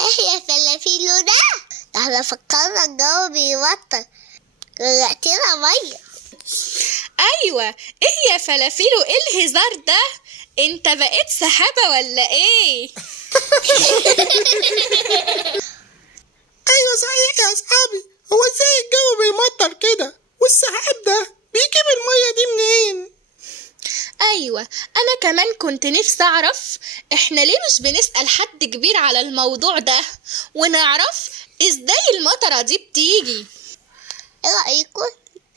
ايه يا فلافيلو ده احنا فكرنا الجو بيمطر غرقتنا ميه. ايوه، ايه يا فلافيلو، ايه الهزار ده؟ انت بقيت سحابة ولا ايه؟ ايوه صحيح يا اصحابي، هو ازاي الجو بيمطر كده والسحاب ده بيجيب الميه دي منين؟ ايوه، انا كمان كنت نفسي اعرف احنا ليه مش بنسأل حد كبير على الموضوع ده ونعرف ازاي المطرة دي بتيجي. ايه رأيكم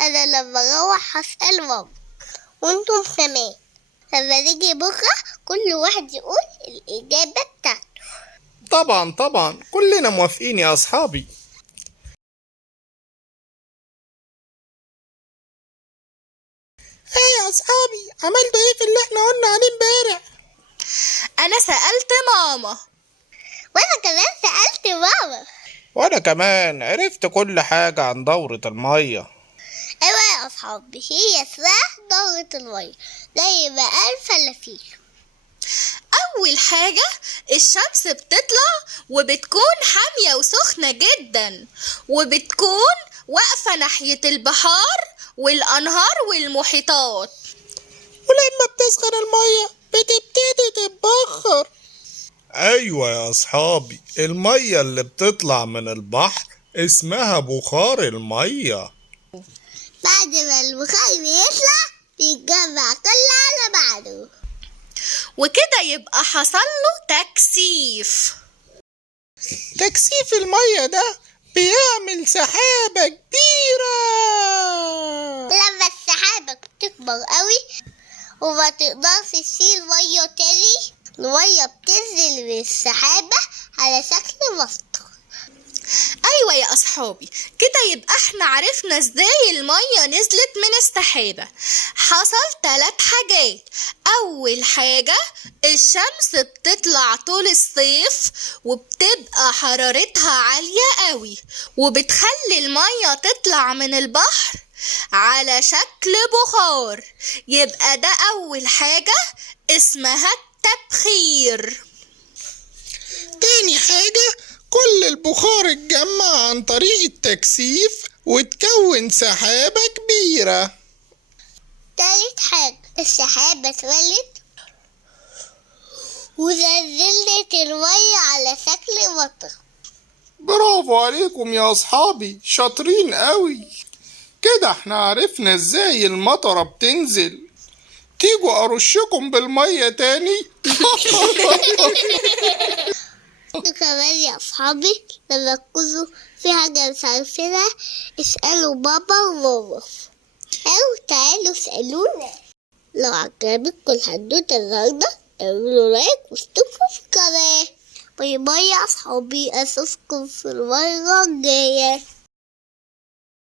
انا لما اروح هسأل ماما وانتم كمان، لما نيجي بكرة كل واحد يقول الإجابة بتاعته. طبعا طبعا كلنا موافقين يا اصحابي. ايه يا اصحابي، عملتوا ايه في اللي احنا قلنا عليه امبارح؟ انا سألت ماما. وانا كمان سألت ماما. وانا كمان عرفت كل حاجة عن دورة المية. ايوه يا اصحابي، هي اسمها دورة المية زي ما قال فلافيل. اول حاجة الشمس بتطلع وبتكون حامية وسخنة جدا، وبتكون واقفة ناحية البحار والانهار والمحيطات. ولما بتسخن المية بتبتدي تتبخر. ايوه يا اصحابي، المية اللي بتطلع من البحر اسمها بخار المية. بعد ما البخار بيطلع بيتجمع كله على بعضه، وكده يبقى حصل له تكثيف. تكثيف المية ده بيعمل سحابة كبيرة. لما السحابة بتكبر قوي وما تقدرش تشيل مية تاني، المية بتنزل من السحابة على شكل مسطح. ايوه يا اصحابي، كده يبقى احنا عرفنا ازاي المية نزلت من السحابة. حصل 3 حاجات. اول حاجة الشمس بتطلع طول الصيف وبتبقى حرارتها عالية قوي وبتخلي المية تطلع من البحر على شكل بخار، يبقى ده اول حاجة اسمها التبخير. تاني حاجة، كل البخار اتجمع عن طريق التكثيف وتكون سحابة كبيرة. تالت حاجة السحابة اتولت ونزلت المية على شكل مطر. برافو عليكم يا أصحابي، شاطرين قوي. كده احنا عرفنا ازاي المطرة بتنزل. تيجوا أرشكم بالمية تاني؟ كمان يا أصحابي لما تكونوا في حاجة مش عارفينها اسألوا بابا وماما، أو تعالوا اسألونا. لو عجبتكم الحدوتة النهاردة اعملوا لايك واشتركوا في القناة. باي باي يا أصحابي، أشوفكم في المرة الجاية.